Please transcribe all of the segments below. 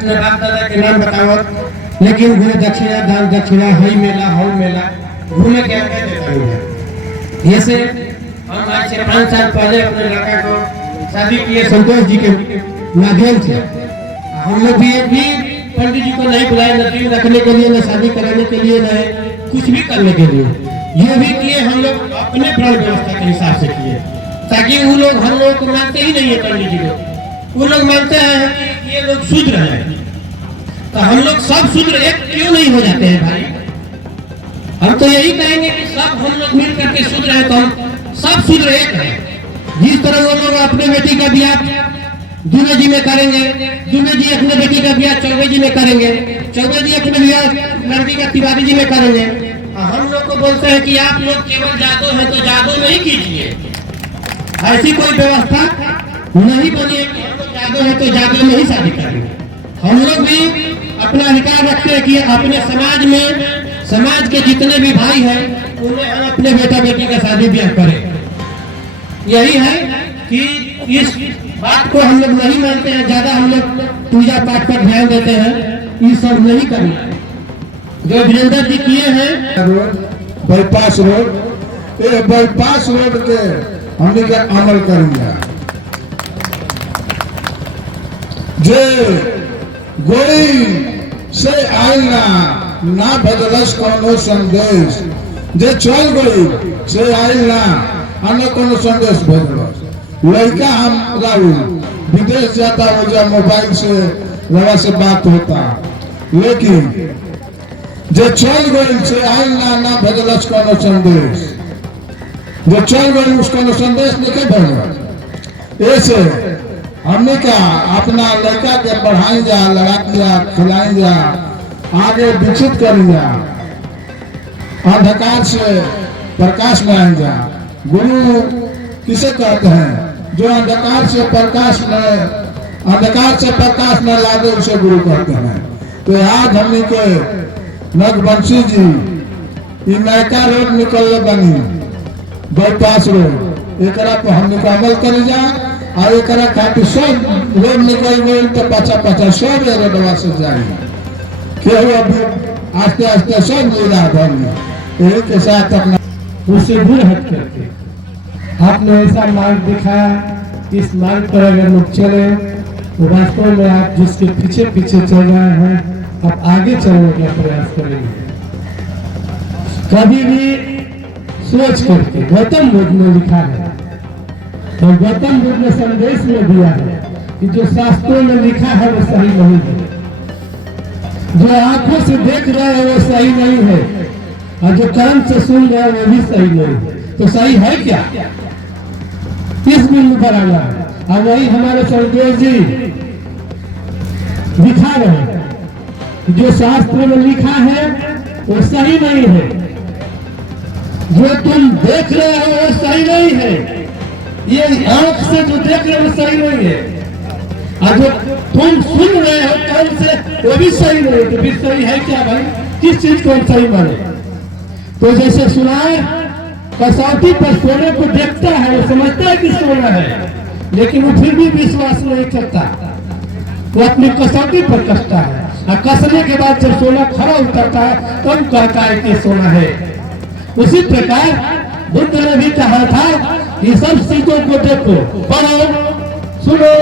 अपने बाप दादा के नाम बतावत, लेकिन वो दक्षिणा दान दक्षिणा हई मेला हौ मेला घूमे के आगे देता है। जैसे हम आज से 5 साल पहले अपने लड़का को शादी किए संतोष जी के माध्यम से। हम लोग भी पंडित जी को नहीं बुलाए, न दिन रखने के लिए, न शादी कराने के लिए, न कुछ भी करने के लिए। ये भी किए हम लोग अपने प्राण व्यवस्था के हिसाब से किए, ताकि वो लोग हम लोग को मानते ही नहीं है पंडित जी को। वो लोग मानते हैं कि ये लोग शूद्र हैं, तो हम लोग सब शूद्र एक क्यों नहीं हो जाते हैं भाई? हम तो यही कहेंगे कि सब हम लोग मिल करके शूद्र हैं, तो हम सब शूद्र एक हैं। जिस तरह वो लोग अपने बेटी का ब्याह दूल्हे जी में करेंगे, दूल्हे जी अपने बेटी का ब्याह चौबे जी में करेंगे, चौबे जी अपने ब्याह लड़की का तिवारी जी में करेंगे। हम लोग को बोलते हैं कि आप लोग केवल जादू है तो जादू में ही कीजिए। ऐसी कोई व्यवस्था नहीं बनी है कि हम लोग जादू है तो जादू में ही शादी करेंगे। हम लोग भी अपना अधिकार रखते हैं कि अपने समाज में, समाज के जितने भी भाई हैं उन्हें हम अपने बेटा बेटी का शादी ब्याह करें। यही है कि इस बात को हम लोग नहीं मानते हैं, ज्यादा हम लोग पूजा पाठ पर ध्यान देते हैं। ये सब नहीं करना है जो वीरेंद्र जी किए हैं। बाईपास रोड, ये बाईपास रोड के हमने क्या अमल करेंगे। जे गोई से आईना ना बदलस कोनो संदेश, जे चल गई से आईना अन्य कोनो संदेश भेजलस। लड़का हम लाऊ विदेश जाता हो जा मोबाइल से रवा से बात होता, लेकिन जो चल गई से आईना ना बदलस कोनो संदेश, जो चल गई उसको संदेश नहीं भेजा। ऐसे हमने क्या अपना लड़का के बढ़ाई जा, लड़ाई जा, खिलाई जा, आगे विकसित करी जा, अंधकार से प्रकाश में आई जा। गुरु किसे कहते हैं? जो अंधकार से प्रकाश में ला दे उसे गुरु कहते हैं। तो आज हमने के नगबंशी जी ये नयका रोड निकल बनी बाईपास रोड, एक पे हम अमल कर जा और एक खातिर सब रोड निकल गई तो पचा पचा सब रोडवा से जाए केहू अभी आस्ते आस्ते सब मिला धर्म यही के साथ अपना उससे दूर हट करके आपने ऐसा मार्ग दिखाया। इस मार्ग पर अगर लोग चले तो वास्तव में आप जिसके पीछे पीछे चल रहे हैं आप आगे चलने का प्रयास करेंगे। कभी भी सोच करके गौतम बुद्ध ने लिखा है, तो गौतम बुद्ध ने संदेश में दिया है कि जो शास्त्रों में लिखा है वो सही नहीं है, जो आंखों से देख रहे हैं वो सही नहीं है, और जो कान से सुन रहे हैं वो भी सही नहीं है। तो सही है क्या? किस बिंदु पर आना है? और वही हमारे संतोष जी दिखा रहे हैं, जो शास्त्र में लिखा है वो सही नहीं है, जो तुम देख रहे हो वो सही नहीं है, ये आंख से जो देख रहे हो वो सही नहीं है, और जो तुम सुन रहे हो कान से वो भी सही नहीं। तो फिर सही है क्या भाई? किस चीज को हम सही माने? तो जैसे सुनाए कसौटी पर सोने को देखता है, वो समझता है कि सोना है, लेकिन वो फिर भी विश्वास नहीं करता, वो अपनी कसौटी पर कसता है, और कसने के बाद जब सोना खरा उतरता है तो हम कहता है कि सोना है। उसी प्रकार बुद्ध ने भी कहा था कि सब चीजों को देखो, पढ़ो, सुनो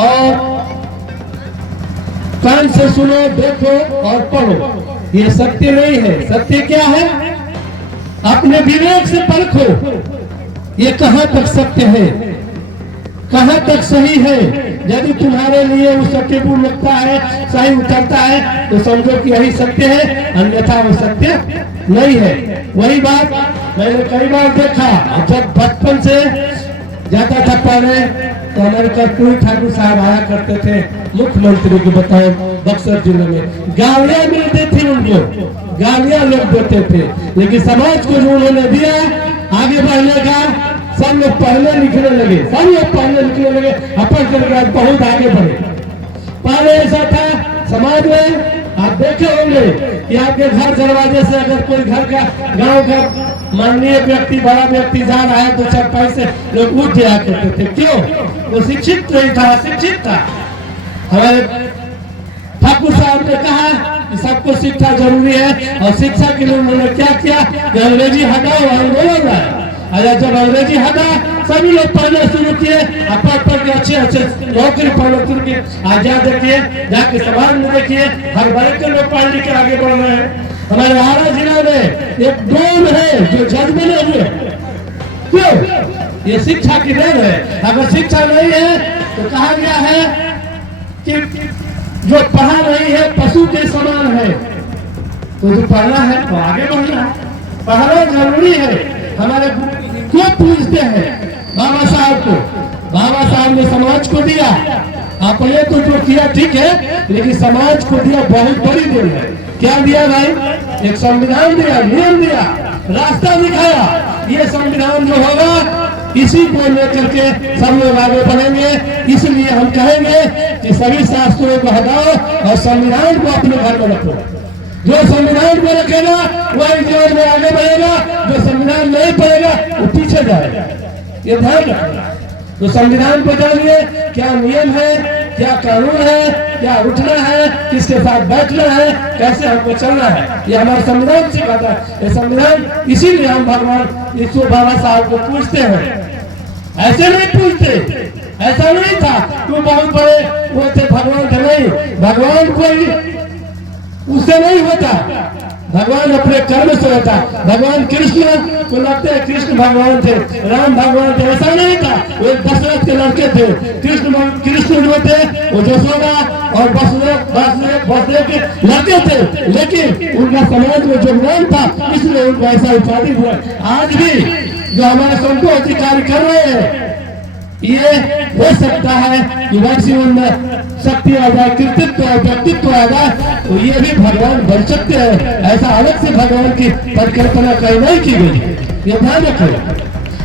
और कान से सुनो, देखो और पढ़ो। ये सत्य नहीं है। सत्य क्या है? अपने विवेक से परखो, ये कहां तक सत्य है, कहां तक सही है। यदि तुम्हारे लिए वो सत्यपूर्ण लगता है, सही उतरता है, तो समझो कि यही सत्य है, अन्यथा वो सत्य नहीं है। वही बात मैंने कई बार देखा, जब बचपन से जाता था पहले तो हमारे कर्पूरी ठाकुर साहब आया करते थे मुख्यमंत्री के बताओ बक्सर जिले में, गालियां मिलती थी उनको, गालियां लोग देते थे, लेकिन समाज को जो उन्होंने दिया आगे बढ़ने का, सब लोग पढ़ने लिखने लगे, सब लोग पढ़ने लिखने लगे, अपन करके बहुत आगे बढ़े। पहले ऐसा था समाज में, आप देखे होंगे कि आपके घर दरवाजे से अगर कोई घर का गांव का माननीय व्यक्ति, बड़ा व्यक्ति जा रहा है तो 4 पैसे लोग उठ जाया करते थे। क्यों? वो शिक्षित नहीं था, शिक्षित था। हमारे ठाकुर साहब ने कहा कि सबको शिक्षा जरूरी है और शिक्षा के लिए उन्होंने क्या किया कि अंग्रेजी हटाओ आंदोलन आया। अरे जब अंग्रेजी हटा सभी लोग पढ़ना शुरू किए, पढ़ के अच्छे अच्छे नौकरी पाना शुरू किए। आज देखिए जाके समाज में देखिए हर वर्ग के लोग पढ़ लिख के आगे बढ़ रहे हैं। हमारे आरा जिला में एक डोम है जो जज बने हुए, क्यों? ये शिक्षा की देन है। अगर शिक्षा नहीं है तो कहा गया है कि जो पढ़ा नहीं है पशु के समान है। तो जो पढ़ना है तो आगे बढ़ना है, पढ़ना जरूरी है। हमारे क्यों पूछते हैं बाबा साहब को? बाबा साहब ने समाज को दिया, आपने तो जो किया ठीक है, लेकिन समाज को दिया बहुत बड़ी देन है। क्या दिया भाई? एक संविधान दिया, नियम दिया, रास्ता दिखाया। ये संविधान जो होगा इसी को लेकर के सब लोग आगे बढ़ेंगे। इसलिए हम कहेंगे कि सभी शास्त्रों को हटाओ और संविधान को अपने घर में रखो। जो संविधान को रखेगा वही जीवन में आगे बढ़ेगा, जो संविधान नहीं पढ़ेगा वो पीछे जाएगा। ये ध्यान रखना। तो संविधान को जानिए, क्या नियम है, क्या कानून है, क्या उठना है, किसके साथ बैठना है, कैसे हमको चलना है, ये हमारा संविधान सिखाता है। ये संविधान इसीलिए हम भगवान ईश्वर बाबा साहब को पूछते हैं। ऐसे नहीं पूछते, ऐसा नहीं था तू बहुत बड़े वो थे भगवान थे, नहीं। भगवान कोई उससे नहीं होता, भगवान अपने कर्म से होता। भगवान कृष्ण को लगते हैं कृष्ण भगवान थे, राम भगवान थे, ऐसा नहीं था। वो दशरथ के लड़के थे। कृष्ण जो थे वो यशोदा और वसुदेव के लड़के थे, लेकिन उनका समाज में जो ज्ञान था इसलिए उनको ऐसा उपाधि हुआ। आज भी जो हमारे संतों अधिकारी कर रहे हैं, ये हो सकता है कि मैक्सिमम में शक्ति आ जाए, कृतित्व और व्यक्तित्व आ जाए, तो ये भी भगवान बन सकते हैं। ऐसा अलग से भगवान की परिकल्पना कहीं नहीं की गई, ये ध्यान रखें।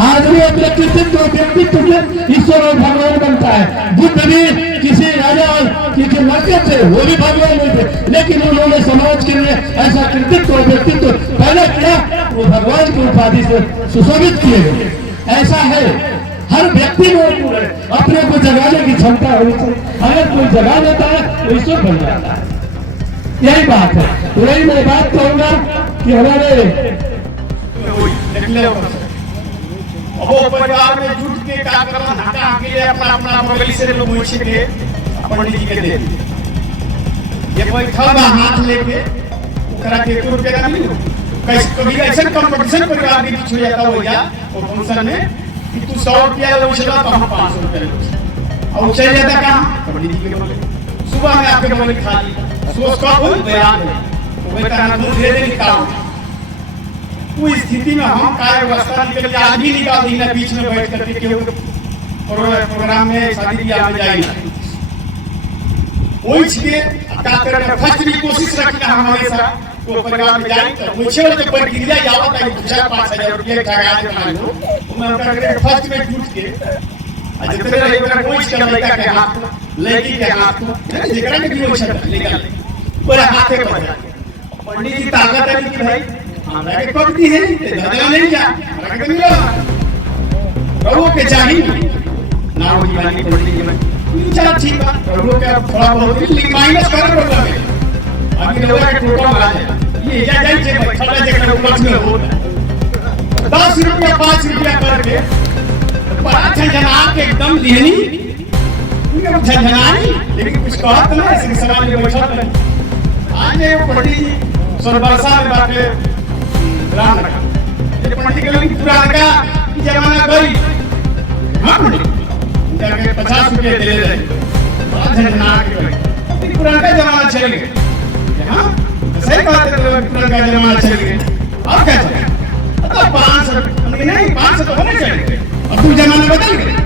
आज भी अपने कृतित्व और व्यक्तित्व में ईश्वर और भगवान बनता है। बुद्ध भी किसी राजा के लड़के थे, वो भी भगवान नहीं थे, लेकिन उन्होंने समाज के लिए ऐसा कृतित्व और व्यक्तित्व पैदा किया, वो भगवान की उपाधि से सुशोभित किए गए। ऐसा है, हर व्यक्ति में अपने को जगाने की क्षमता होनी चाहिए। अगर कोई जगा लेता है तो ईश्वर बन जाता है, यही बात है। तो यही मैं बात कहूंगा कि हमारे वो परिवार में जुट के क्या करना, हटा के लिए अपना अपना बगली से लोग मुझे के पंडित जी के दे ये कोई खाना हाथ लेके करा के तो रुपया का मिलो। कैसे कभी ऐसा कंपटीशन परिवार के बीच हो जाता हो या वो फंक्शन में कि तू 100 रुपया लो चला तो हम 500 रुपया लो और चल जाता कहाँ पंडित जी के बगल। सुबह में आपके बगल खा ली, सोच कब हो बयान है तो वही तरह दूध दे दे निकाल। उस स्थिति में हम काय व्यवस्था निकल के आज भी निकाल दी ना, बीच में बैठ करके केहू प्रोग्राम में शादी ब्याह में जाएगा वही के का करने फर्स्ट भी कोशिश रखना हमेशा तो परिवार में जाए तो मुझे वाले प्रक्रिया यावत है 2-5 रुपया ठगा के मान लो मैं करके फर्स्ट में जुट के जितने एक बार कोई कर लड़का के हाथ लड़की के हाथ में जिकरा के भी हो सकता लेकिन पूरे हाथे पर पंडित जी ताकत है कि भाई हमरा के पकड़ी है दादा नहीं जा हमरा के मिला प्रभु के चाहिए ना हो जीवानी पंडित जी में चल ठीक है प्रभु का थोड़ा बहुत लेकिन माइनस कर प्रॉब्लम है। अभी लोग के टोटल आ जाए ये जा जाए जे खड़ा जगह ऊपर में हो 10 रुपया 5 रुपया करके बड़ा झंझना के एकदम लेनी उनके झंझनाई लेकिन कुछ कहत ना ऐसे समाज में बैठा है। आज ये पंडित जी सरबरसा में बाटे राम रखा ये पंडित के लोग पुराना का जमाना गई हां पंडित जाके 50 रुपये दे रहे बड़ा झंझना के गई पुराना का जमाना चल गया। हां सही बात है पुराना का जमाना चल गया अब क्या चलेगा अब 500 नहीं 500 तो होने चाहिए अब तू जमाना बदल गया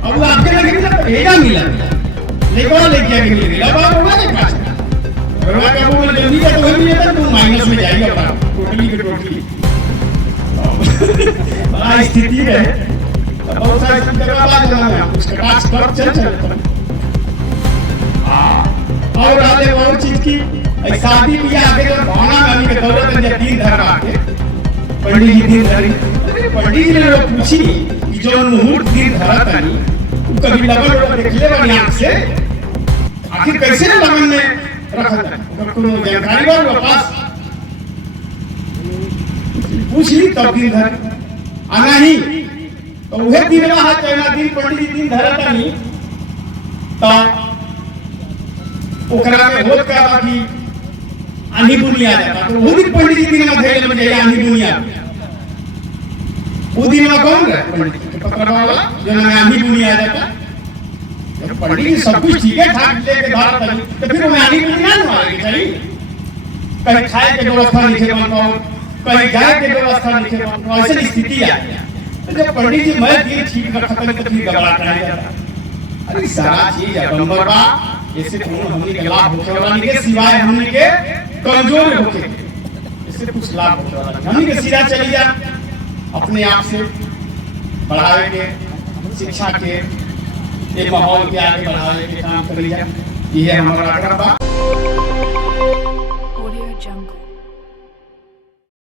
अब वो आपके लगे ना भेजा मिला लेकिन लेके आके मिल गया अब होगा नहीं पास भगवान का बोल जल्दी का तो ही नहीं था तू माइनस में जाएगा टोटली के टोटली बड़ा स्थिति है बहुत सारी जगह बात करना उसके पास पर चल और आगे और चीज की शादी भी आगे जो भावना गानी के दौलत में तीन धर्म आके पंडित जी दिन धरी पंडित जी ने लोग पूछी कि जो मुहूर्त दिन धरा तनी कभी लगन देख ले बनी आंख से आखिर कैसे लगन में रखत ओकर कोनो जानकारी बा ओकर पास पूछ ली तब दिन धर आ नहीं तो उहे दिन रहा तेना दिन पंडित जी दिन धरत नहीं तो ओकरा में होत का बाकी आनी बुनिया जाता तो वो दिन पंडित जी दिन में धैर्य में जाए आनी बुनिया वो दिन में कौन रहे पंडित जी पकड़वा वाला जो ना आनी बुनिया जाता जब पंडित जी सब कुछ ठीक है ठाक लेके बाहर तक तो फिर वो आनी बुनिया ना मारेगी चाहिए कहीं खाए के व्यवस्था नहीं थे बनता कहीं जाए के व्यवस्था नहीं थे बनता ऐसी स्थिति आ तो जब पंडित जी मैं दिन ठीक रखा तो फिर घबराहट नहीं जाता अरे सारा चीज अकंबर बा इससे कोनो हमनी के लाभ होखे वाला नहीं के सिवाय हमनी के कमजोर होके इससे कुछ लाभ होखे वाला नहीं हमनी के सीधा चली जा अपने आप से बढ़ावे के शिक्षा के ये माहौल के आगे बढ़ावे के काम करी जा ये हमारा आग्रह बा। Audio Jungle।